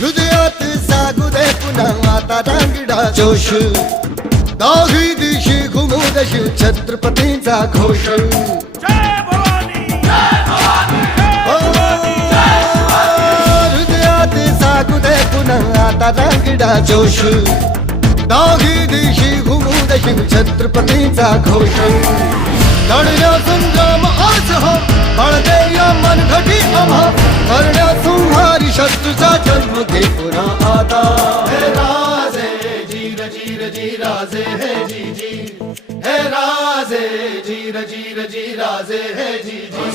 हृदयात जागू दे पुन्हा आता रांगडा जोश दाही दिशी घुमू दे शिव छत्रपतींचा घोष जय भवानी जय भवानी हृदयात जागू दे पुन्हा आता रांगडा जोश दाही दिशी घुमू दे शिव छत्रपतींचा घोष लढण्या संग्राम आज हा बळदे या मनघटी आम्हा करण्या संहारी शत्रूचा जन्म घे पुन्हा आता हे राजे जीर जीर जी राजे हे जी जी हे राजे जीर जीर जी राजे हे जी जी